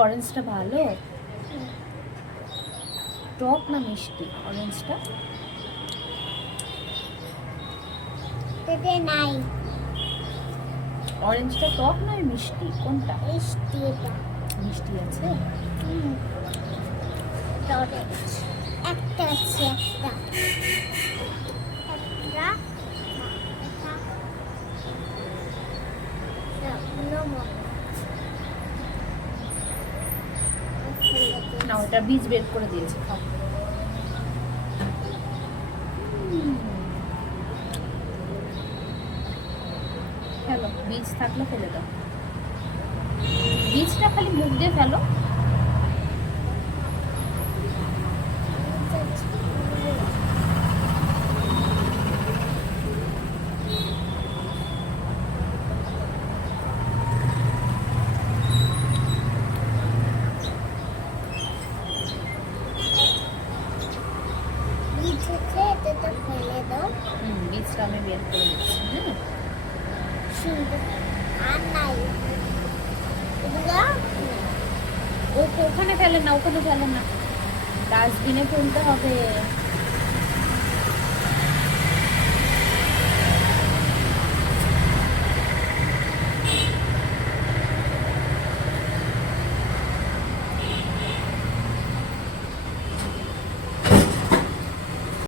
অরেঞ্জটা ভালো, টক না মিষ্টি অরেঞ্জটা? এতে নাই। অরেঞ্জটা টক নয় মিষ্টি, কোনটা? মিষ্টি এটা। মিষ্টি আছে। অরেঞ্জ একটা আছে, একটা একটা না, ওটা বীজ বের করে দিয়েছে, খাও। ফেলো, বীজ থাকলে ফেলে দাও। বীজটা খালি মুখ দিয়ে ফেলো। ফেলে দাও। বীজটা আমি বের করে দিচ্ছি। হ্যাঁ, সুন্দর। আর নাই এগুলো। ওখানে ফেলেন না, ওখানে ফেলেন না, ডাস্টবিনে ফেলতে হবে।